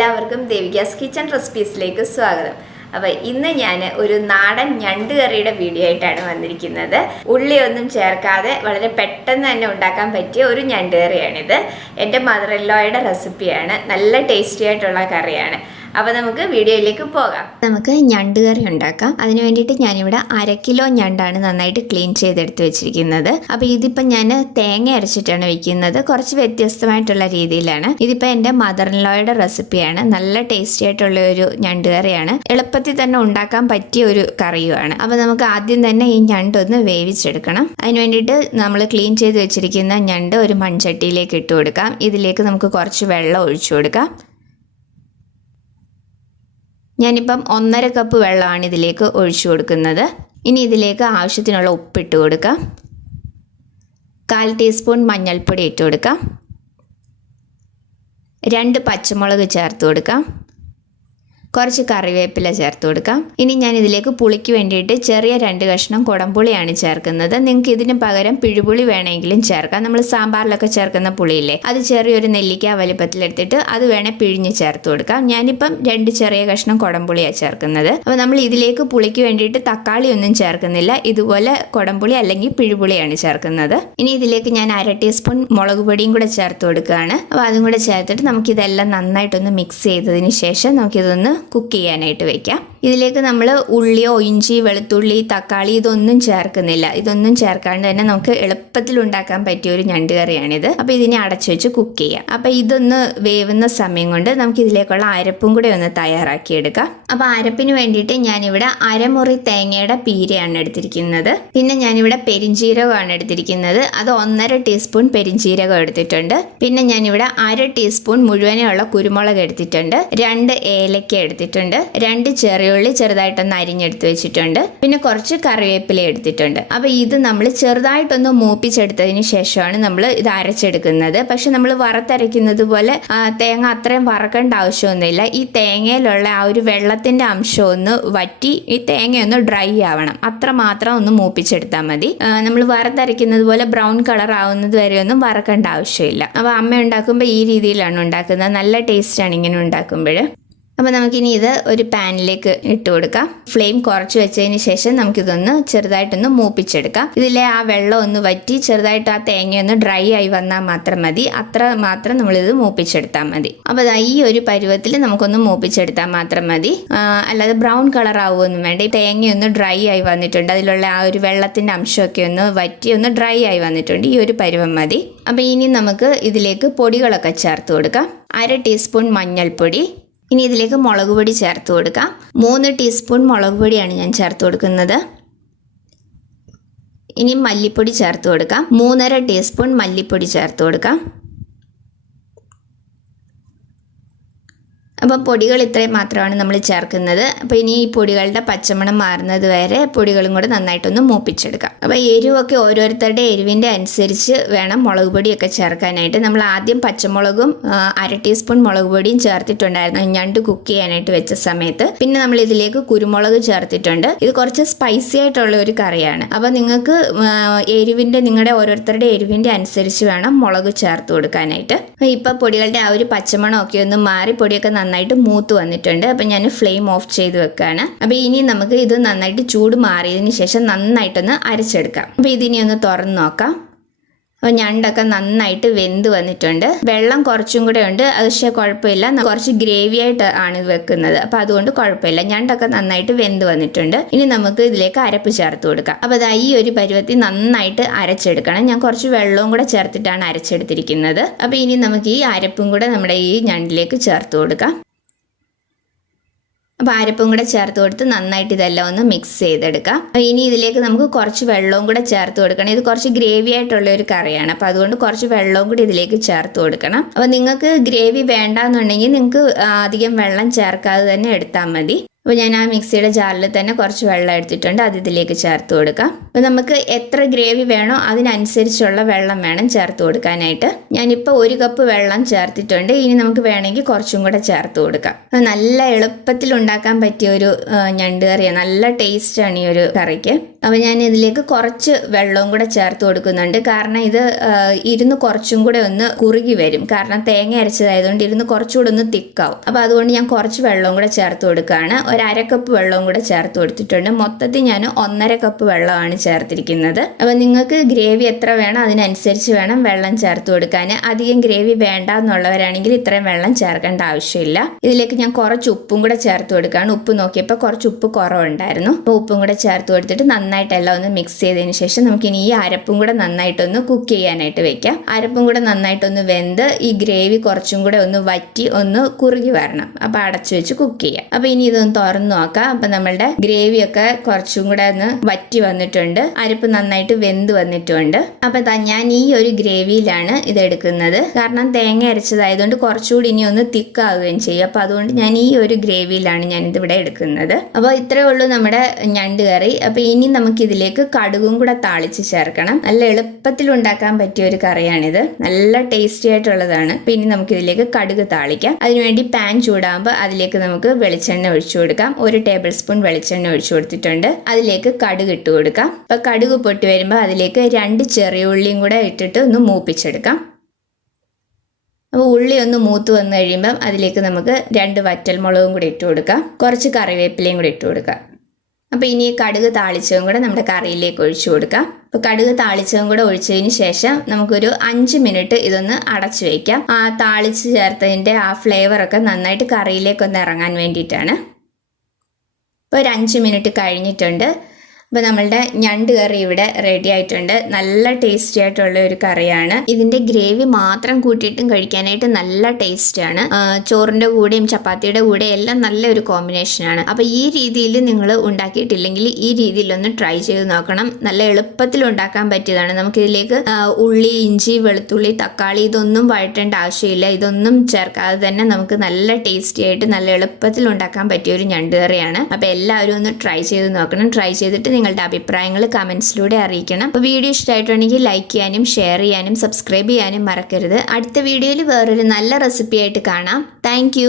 എല്ലാവർക്കും ദേവികാസ് കിച്ചൺ റെസിപ്പീസിലേക്ക് സ്വാഗതം. അപ്പോൾ ഇന്ന് ഞാൻ ഒരു നാടൻ ഞണ്ട് കറിയുടെ വീഡിയോ ആയിട്ടാണ് വന്നിരിക്കുന്നത്. ഉള്ളിയൊന്നും ചേർക്കാതെ വളരെ പെട്ടെന്ന് തന്നെ ഉണ്ടാക്കാൻ പറ്റിയ ഒരു ഞണ്ട് കറിയാണിത്. എൻ്റെ മദർ ഇൻ ലോയുടെ റെസിപ്പിയാണ്. നല്ല ടേസ്റ്റി ആയിട്ടുള്ള കറിയാണ്. അപ്പോൾ നമുക്ക് വീഡിയോയിലേക്ക് പോകാം. നമുക്ക് ഞണ്ട് കറി ഉണ്ടാക്കാം. അതിന് വേണ്ടിയിട്ട് ഞാനിവിടെ 1/2 കിലോ ഞണ്ടാണ് നന്നായിട്ട് ക്ലീൻ ചെയ്തെടുത്ത് വെച്ചിരിക്കുന്നത്. അപ്പോൾ ഇതിപ്പോൾ ഞാൻ തേങ്ങ അരച്ചിട്ടാണ് വെക്കുന്നത്. കുറച്ച് വ്യത്യസ്തമായിട്ടുള്ള രീതിയിലാണ്. ഇതിപ്പോൾ എൻ്റെ മദർ ഇൻ ലോയുടെ റെസിപ്പിയാണ്. നല്ല ടേസ്റ്റി ആയിട്ടുള്ള ഒരു ഞണ്ട് കറിയാണ്. എളുപ്പത്തിൽ തന്നെ ഉണ്ടാക്കാൻ പറ്റിയ ഒരു കറിയുമാണ്. അപ്പോൾ നമുക്ക് ആദ്യം തന്നെ ഈ ഞണ്ടൊന്ന് വേവിച്ചെടുക്കണം. അതിന് വേണ്ടിയിട്ട് നമ്മൾ ക്ലീൻ ചെയ്ത് വെച്ചിരിക്കുന്ന ഞണ്ട് ഒരു മൺചട്ടിയിലേക്ക് ഇട്ട് കൊടുക്കാം. ഇതിലേക്ക് നമുക്ക് കുറച്ച് വെള്ളം ഒഴിച്ചു കൊടുക്കാം. ഞാനിപ്പം 1.5 കപ്പ് വെള്ളമാണ് ഇതിലേക്ക് ഒഴിച്ചു കൊടുക്കുന്നത്. ഇനി ഇതിലേക്ക് ആവശ്യത്തിനുള്ള ഉപ്പിട്ട് കൊടുക്കാം. 1/4 ടീസ്പൂൺ മഞ്ഞൾപ്പൊടി ഇട്ട് കൊടുക്കാം. 2 പച്ചമുളക് ചേർത്ത് കൊടുക്കാം. കുറച്ച് കറിവേപ്പില ചേർത്ത് കൊടുക്കാം. ഇനി ഞാൻ ഇതിലേക്ക് പുളിക്ക് വേണ്ടിയിട്ട് ചെറിയ 2 കഷ്ണം കുടംപുളിയാണ് ചേർക്കുന്നത്. നിങ്ങൾക്ക് ഇതിന് പകരം പിഴുപുളി വേണമെങ്കിലും ചേർക്കാം. നമ്മൾ സാമ്പാറിലൊക്കെ ചേർക്കുന്ന പുളിയില്ലേ, അത് ചെറിയൊരു നെല്ലിക്ക വലിപ്പത്തിലെടുത്തിട്ട് അത് വേണേൽ പിഴിഞ്ഞ് ചേർത്ത് കൊടുക്കാം. ഞാനിപ്പം 2 ചെറിയ കഷ്ണം കുടംപുളിയാണ് ചേർക്കുന്നത്. അപ്പോൾ നമ്മൾ ഇതിലേക്ക് പുളിക്ക് വേണ്ടിയിട്ട് തക്കാളി ഒന്നും ചേർക്കുന്നില്ല. ഇതുപോലെ കുടംപുളി അല്ലെങ്കിൽ പിഴുപുളിയാണ് ചേർക്കുന്നത്. ഇനി ഇതിലേക്ക് ഞാൻ 1/2 ടീസ്പൂൺ മുളക് പൊടിയും കൂടെ ചേർത്ത് കൊടുക്കുകയാണ്. അപ്പോൾ അതും കൂടെ ചേർത്തിട്ട് നമുക്കിതെല്ലാം നന്നായിട്ടൊന്ന് മിക്സ് ചെയ്തതിന് ശേഷം നമുക്കിതൊന്ന് കുക്ക് ചെയ്യാനായിട്ട് വെക്കാം. ഇതിലേക്ക് നമ്മൾ ഉള്ളിയോ ഇഞ്ചി വെളുത്തുള്ളി തക്കാളി ഇതൊന്നും ചേർക്കുന്നില്ല. ഇതൊന്നും ചേർക്കാണ്ട് തന്നെ നമുക്ക് എളുപ്പത്തിൽ ഉണ്ടാക്കാൻ പറ്റിയ ഒരു ഞണ്ട് കറിയാണിത്. അപ്പോൾ ഇതിനെ അടച്ചു വെച്ച് കുക്ക് ചെയ്യാം. അപ്പോൾ ഇതൊന്ന് വേവുന്ന സമയം കൊണ്ട് നമുക്ക് ഇതിലേക്കുള്ള അരപ്പും കൂടെ ഒന്ന് തയ്യാറാക്കിയെടുക്കാം. അപ്പോൾ അരപ്പിന് വേണ്ടിയിട്ട് ഞാനിവിടെ 1/2 മുറി തേങ്ങയുടെ പീരയാണ് എടുത്തിരിക്കുന്നത്. പിന്നെ ഞാനിവിടെ പെരിഞ്ജീരകമാണ് എടുത്തിരിക്കുന്നത്. അത് 1.5 ടീസ്പൂൺ പെരിഞ്ജീരകം എടുത്തിട്ടുണ്ട്. പിന്നെ ഞാനിവിടെ 1/2 ടീസ്പൂൺ മുഴുവനുള്ള കുരുമുളക് എടുത്തിട്ടുണ്ട്. 2 ഏലക്ക എടുത്തിട്ടുണ്ട്. 2 ചെറിയുള്ളി ചെറുതായിട്ടൊന്ന് അരിഞ്ഞെടുത്ത് വെച്ചിട്ടുണ്ട്. പിന്നെ കുറച്ച് കറിവേപ്പില എടുത്തിട്ടുണ്ട്. അപ്പോൾ ഇത് നമ്മൾ ചെറുതായിട്ടൊന്ന് മൂപ്പിച്ചെടുത്തതിന് ശേഷമാണ് നമ്മൾ ഇത് അരച്ചെടുക്കുന്നത്. പക്ഷെ നമ്മൾ വറുത്തരയ്ക്കുന്നത് പോലെ തേങ്ങ അത്രയും വറക്കേണ്ട ആവശ്യമൊന്നുമില്ല. ഈ തേങ്ങയിലുള്ള ആ ഒരു വെള്ളത്തിന്റെ അംശം ഒന്ന് വറ്റി ഈ തേങ്ങയൊന്ന് ഡ്രൈ ആവണം. അത്ര മാത്രം ഒന്ന് മൂപ്പിച്ചെടുത്താൽ മതി. നമ്മൾ വറുത്തരയ്ക്കുന്നത് പോലെ ബ്രൗൺ കളർ ആവുന്നത് വരെ ഒന്നും വറക്കേണ്ട ആവശ്യമില്ല. അപ്പോൾ അമ്മ ഉണ്ടാക്കുമ്പോൾ ഈ രീതിയിലാണ് ഉണ്ടാക്കുന്നത്. നല്ല ടേസ്റ്റാണ് ഇങ്ങനെ ഉണ്ടാക്കുമ്പോൾ. അപ്പോൾ നമുക്കിനി ഇത് ഒരു പാനിലേക്ക് ഇട്ട് കൊടുക്കാം. ഫ്ലെയിം കുറച്ച് വെച്ചതിന് ശേഷം നമുക്കിതൊന്ന് ചെറുതായിട്ടൊന്ന് മൂപ്പിച്ചെടുക്കാം. ഇതിലെ ആ വെള്ളം ഒന്ന് വറ്റി ചെറുതായിട്ട് ആ തേങ്ങയൊന്ന് ഡ്രൈ ആയി വന്നാൽ മാത്രം മതി. അത്ര മാത്രം നമ്മളിത് മൂപ്പിച്ചെടുത്താൽ മതി. അപ്പോൾ ഈ ഒരു പരുവത്തിൽ നമുക്കൊന്ന് മൂപ്പിച്ചെടുത്താൽ മാത്രം മതി. അല്ലാതെ ബ്രൗൺ കളർ ആവുമൊന്നും വേണ്ട. ഈ തേങ്ങയൊന്ന് ഡ്രൈ ആയി വന്നിട്ടുണ്ട്. അതിലുള്ള ആ ഒരു വെള്ളത്തിൻ്റെ അംശമൊക്കെ ഒന്ന് വറ്റി ഒന്ന് ഡ്രൈ ആയി വന്നിട്ടുണ്ട്. ഈ ഒരു പരുവം മതി. അപ്പോൾ ഇനി നമുക്ക് ഇതിലേക്ക് പൊടികളൊക്കെ ചേർത്ത് കൊടുക്കാം. 1/2 ടീസ്പൂൺ മഞ്ഞൾപ്പൊടി. ഇനി ഇതിലേക്ക് മുളക് പൊടി ചേർത്ത് കൊടുക്കാം. 3 ടീസ്പൂൺ മുളക് പൊടിയാണ് ഞാൻ ചേർത്ത് കൊടുക്കുന്നത്. ഇനി മല്ലിപ്പൊടി ചേർത്ത് കൊടുക്കാം. 3.5 ടീസ്പൂൺ മല്ലിപ്പൊടി ചേർത്ത് കൊടുക്കാം. അപ്പോൾ പൊടികൾ ഇത്രയും മാത്രമാണ് നമ്മൾ ചേർക്കുന്നത്. അപ്പോൾ ഇനി ഈ പൊടികളുടെ പച്ചമണം മാറുന്നത് വരെ പൊടികളും കൂടെ നന്നായിട്ടൊന്ന് മൂപ്പിച്ചെടുക്കാം. അപ്പോൾ എരിവൊക്കെ ഓരോരുത്തരുടെ എരിവിൻ്റെ അനുസരിച്ച് വേണം മുളക് പൊടിയൊക്കെ ചേർക്കാനായിട്ട്. നമ്മൾ ആദ്യം പച്ചമുളകും 1/2 ടീസ്പൂൺ മുളക് പൊടിയും ചേർത്തിട്ടുണ്ടായിരുന്നു ഞണ്ട് കുക്ക് ചെയ്യാനായിട്ട് വെച്ച സമയത്ത്. പിന്നെ നമ്മൾ ഇതിലേക്ക് കുരുമുളക് ചേർത്തിട്ടുണ്ട്. ഇത് കുറച്ച് സ്പൈസി ആയിട്ടുള്ള ഒരു കറിയാണ്. അപ്പോൾ നിങ്ങൾക്ക് നിങ്ങളുടെ ഓരോരുത്തരുടെ എരിവിൻ്റെ അനുസരിച്ച് വേണം മുളക് ചേർത്ത് കൊടുക്കാനായിട്ട്. ഇപ്പോൾ പൊടികളുടെ ആ ഒരു പച്ചമണമൊക്കെ ഒന്ന് മാറി പൊടിയൊക്കെ നന്നായിട്ട് മൂത്ത് വന്നിട്ടുണ്ട്. അപ്പം ഞാൻ ഫ്ലെയിം ഓഫ് ചെയ്ത് വെക്കുകയാണ്. അപ്പോൾ ഇനി നമുക്ക് ഇത് നന്നായിട്ട് ചൂട് മാറിയതിന് ശേഷം നന്നായിട്ടൊന്ന് അരച്ചെടുക്കാം. അപ്പോൾ ഇതിനി ഒന്ന് തുറന്ന് നോക്കാം. അപ്പോൾ ഞണ്ടൊക്കെ നന്നായിട്ട് വെന്ത് വന്നിട്ടുണ്ട്. വെള്ളം കുറച്ചും കൂടെ ഉണ്ട്. അത് പക്ഷേ കുഴപ്പമില്ല. കുറച്ച് ഗ്രേവി ആയിട്ട് ആണ് വെക്കുന്നത്. അപ്പോൾ അതുകൊണ്ട് കുഴപ്പമില്ല. ഞണ്ടൊക്കെ നന്നായിട്ട് വെന്ത് വന്നിട്ടുണ്ട്. ഇനി നമുക്ക് ഇതിലേക്ക് അരപ്പ് ചേർത്ത് കൊടുക്കാം. അപ്പോൾ ഈ ഒരു പരുവത്തിൽ നന്നായിട്ട് അരച്ചെടുക്കണം. ഞാൻ കുറച്ച് വെള്ളവും കൂടെ ചേർത്തിട്ടാണ് അരച്ചെടുത്തിരിക്കുന്നത്. അപ്പോൾ ഇനി നമുക്ക് ഈ അരപ്പും കൂടെ നമ്മുടെ ഈ ഞണ്ടിലേക്ക് ചേർത്ത് കൊടുക്കാം. അപ്പോൾ അരപ്പും കൂടെ ചേർത്ത് കൊടുത്ത് നന്നായിട്ട് ഇതെല്ലാം ഒന്ന് മിക്സ് ചെയ്തെടുക്കാം. അപ്പോൾ ഇനി ഇതിലേക്ക് നമുക്ക് കുറച്ച് വെള്ളവും കൂടെ ചേർത്ത് കൊടുക്കണം. ഇത് കുറച്ച് ഗ്രേവി ആയിട്ടുള്ള ഒരു കറിയാണ്. അപ്പോൾ അതുകൊണ്ട് കുറച്ച് വെള്ളവും കൂടി ഇതിലേക്ക് ചേർത്ത് കൊടുക്കണം. അപ്പോൾ നിങ്ങൾക്ക് ഗ്രേവി വേണ്ടാന്നുണ്ടെങ്കിൽ നിങ്ങൾക്ക് അധികം വെള്ളം ചേർക്കാതെ തന്നെ എടുത്താൽ മതി. അപ്പോൾ ഞാൻ ആ മിക്സിയുടെ ജാറിൽ തന്നെ കുറച്ച് വെള്ളം എടുത്തിട്ടുണ്ട്, അത് ഇതിലേക്ക് ചേർത്ത് കൊടുക്കാം. അപ്പോൾ നമുക്ക് എത്ര ഗ്രേവി വേണോ അതിനനുസരിച്ചുള്ള വെള്ളം വേണം ചേർത്ത് കൊടുക്കാനായിട്ട്. ഞാനിപ്പോൾ 1 കപ്പ് വെള്ളം ചേർത്തിട്ടുണ്ട്. ഇനി നമുക്ക് വേണമെങ്കിൽ കുറച്ചും കൂടെ ചേർത്ത് കൊടുക്കാം. നല്ല എളുപ്പത്തിൽ ഉണ്ടാക്കാൻ പറ്റിയ ഒരു ഞണ്ട് കറിയാണ്. നല്ല ടേസ്റ്റാണ് ഈ ഒരു കറിക്ക്. അപ്പോൾ ഞാൻ ഇതിലേക്ക് കുറച്ച് വെള്ളവും കൂടെ ചേർത്ത് കൊടുക്കുന്നുണ്ട്. കാരണം ഇത് ഇരുന്ന് കുറച്ചും കൂടെ ഒന്ന് കുറുകി വരും. കാരണം തേങ്ങ അരച്ചതായതുകൊണ്ട് ഇരുന്ന് കുറച്ചുകൂടെ ഒന്ന് തിക്കാവും. അപ്പോൾ അതുകൊണ്ട് ഞാൻ കുറച്ച് വെള്ളവും കൂടെ ചേർത്ത് കൊടുക്കുകയാണ്. 1/2 കപ്പ് വെള്ളവും കൂടെ ചേർത്ത് കൊടുത്തിട്ടുണ്ട്. മൊത്തത്തിൽ ഞാൻ 1.5 കപ്പ് വെള്ളമാണ് ചേർത്തിരിക്കുന്നത്. അപ്പോൾ നിങ്ങൾക്ക് ഗ്രേവി എത്ര വേണം അതിനനുസരിച്ച് വേണം വെള്ളം ചേർത്ത് കൊടുക്കാൻ. അധികം ഗ്രേവി വേണ്ട എന്നുള്ളവരാണെങ്കിൽ ഇത്രയും വെള്ളം ചേർക്കേണ്ട ആവശ്യമില്ല. ഇതിലേക്ക് ഞാൻ കുറച്ച് ഉപ്പും കൂടെ ചേർത്ത് കൊടുക്കുകയാണ്. ഉപ്പ് നോക്കിയപ്പോൾ കുറച്ച് ഉപ്പ് കുറവുണ്ടായിരുന്നു. അപ്പോൾ ഉപ്പും കൂടെ ചേർത്ത് കൊടുത്തിട്ട് നന്നായിട്ടെല്ലാം ഒന്ന് മിക്സ് ചെയ്തതിന് ശേഷം നമുക്കിനി ഈ അരപ്പും കൂടെ നന്നായിട്ടൊന്ന് കുക്ക് ചെയ്യാനായിട്ട് വെക്കാം. അരപ്പും കൂടെ നന്നായിട്ടൊന്ന് വെന്ത് ഈ ഗ്രേവി കുറച്ചും കൂടെ ഒന്ന് വറ്റി ഒന്ന് കുറുകി വരണം. അപ്പോൾ അടച്ചു വെച്ച് കുക്ക് ചെയ്യാം. അപ്പോൾ ഇനി ഇതൊന്ന് തുറന്നു നോക്കാം. അപ്പോൾ നമ്മളുടെ ഗ്രേവിയൊക്കെ കുറച്ചും കൂടെ ഒന്ന് വറ്റി വന്നിട്ടുണ്ട്. അരപ്പ് നന്നായിട്ട് വെന്ത് വന്നിട്ടുണ്ട്. അപ്പോൾ ഞാൻ ഈ ഒരു ഗ്രേവിയിലാണ് ഇത് എടുക്കുന്നത്. കാരണം തേങ്ങ അരച്ചതായതുകൊണ്ട് കുറച്ചുകൂടി ഇനി ഒന്ന് തിക്കാവുകയും ചെയ്യും. അപ്പോൾ അതുകൊണ്ട് ഞാൻ ഈ ഒരു ഗ്രേവിയിലാണ് ഞാനിതിവിടെ എടുക്കുന്നത്. അപ്പോൾ ഇത്രയേ ഉള്ളൂ നമ്മുടെ ഞണ്ട് കറി. അപ്പോൾ ഇനി നമുക്കിതിലേക്ക് കടുകും കൂടെ താളിച്ച് ചേർക്കണം. നല്ല എളുപ്പത്തിൽ ഉണ്ടാക്കാൻ പറ്റിയ ഒരു കറിയാണിത്. നല്ല ടേസ്റ്റി ആയിട്ടുള്ളതാണ്. അപ്പോൾ ഇനി നമുക്കിതിലേക്ക് കടുക് താളിക്കാം. അതിനുവേണ്ടി പാൻ ചൂടാകുമ്പോൾ അതിലേക്ക് നമുക്ക് വെളിച്ചെണ്ണ ഒഴിച്ചു കൊടുക്കാം. 1 ടേബിൾ സ്പൂൺ വെളിച്ചെണ്ണ ഒഴിച്ചു കൊടുത്തിട്ടുണ്ട്. അതിലേക്ക് കടുക് ഇട്ട് കൊടുക്കാം. അപ്പോൾ കടുക് പൊട്ടി വരുമ്പോൾ അതിലേക്ക് 2 ചെറിയ ഉള്ളിയും കൂടെ ഇട്ടിട്ട് ഒന്ന് മൂപ്പിച്ചെടുക്കാം. അപ്പോൾ ഉള്ളി ഒന്ന് മൂത്ത് വന്നു കഴിയുമ്പം അതിലേക്ക് നമുക്ക് 2 വറ്റൽമുളകും കൂടി ഇട്ട് കൊടുക്കാം. കുറച്ച് കറിവേപ്പിലയും കൂടി ഇട്ട് കൊടുക്കാം. അപ്പോൾ ഇനി കടുക് താളിച്ചതും കൂടെ നമ്മുടെ കറിയിലേക്ക് ഒഴിച്ചു കൊടുക്കാം. അപ്പോൾ കടുക് താളിച്ചതും കൂടെ ഒഴിച്ചതിന് ശേഷം നമുക്കൊരു 5 മിനിറ്റ് ഇതൊന്ന് അടച്ചു വയ്ക്കാം. ആ താളിച്ച് ചേർത്തതിൻ്റെ ആ ഫ്ലേവറൊക്കെ നന്നായിട്ട് കറിയിലേക്കൊന്ന് ഇറങ്ങാൻ വേണ്ടിയിട്ടാണ്. ഇപ്പോൾ ഒരു 5 മിനിറ്റ് കഴിഞ്ഞിട്ടുണ്ട്. അപ്പോൾ നമ്മളുടെ ഞണ്ട് കറി ഇവിടെ റെഡി ആയിട്ടുണ്ട്. നല്ല ടേസ്റ്റി ആയിട്ടുള്ള ഒരു കറിയാണ്. ഇതിൻ്റെ ഗ്രേവി മാത്രം കൂട്ടിയിട്ടും കഴിക്കാനായിട്ട് നല്ല ടേസ്റ്റാണ്. ചോറിൻ്റെ കൂടെയും ചപ്പാത്തിയുടെ കൂടെയും എല്ലാം നല്ലൊരു കോമ്പിനേഷനാണ്. അപ്പോൾ ഈ രീതിയിൽ നിങ്ങൾ ഉണ്ടാക്കിയിട്ടില്ലെങ്കിൽ ഈ രീതിയിലൊന്ന് ട്രൈ ചെയ്ത് നോക്കണം. നല്ല എളുപ്പത്തിൽ ഉണ്ടാക്കാൻ പറ്റിയതാണ്. നമുക്കിതിലേക്ക് ഉള്ളി, ഇഞ്ചി, വെളുത്തുള്ളി, തക്കാളി ഇതൊന്നും വഴറ്റേണ്ട ആവശ്യമില്ല. ഇതൊന്നും ചേർക്കാതെ തന്നെ നമുക്ക് നല്ല ടേസ്റ്റി ആയിട്ട് നല്ല എളുപ്പത്തിൽ ഉണ്ടാക്കാൻ പറ്റിയ ഒരു ഞണ്ട് കറിയാണ്. അപ്പോൾ എല്ലാവരും ഒന്ന് ട്രൈ ചെയ്ത് നോക്കണം. ട്രൈ ചെയ്തിട്ട് നിങ്ങളുടെ അഭിപ്രായങ്ങൾ കമൻസിലൂടെ അറിയിക്കണം. അപ്പോൾ വീഡിയോ ഇഷ്ടമായിട്ടുണ്ടെങ്കിൽ ലൈക്ക് ചെയ്യാനും ഷെയർ ചെയ്യാനും സബ്സ്ക്രൈബ് ചെയ്യാനും മറക്കരുത്. അടുത്ത വീഡിയോയിൽ വേറൊരു നല്ല റെസിപ്പി ആയിട്ട് കാണാം. താങ്ക്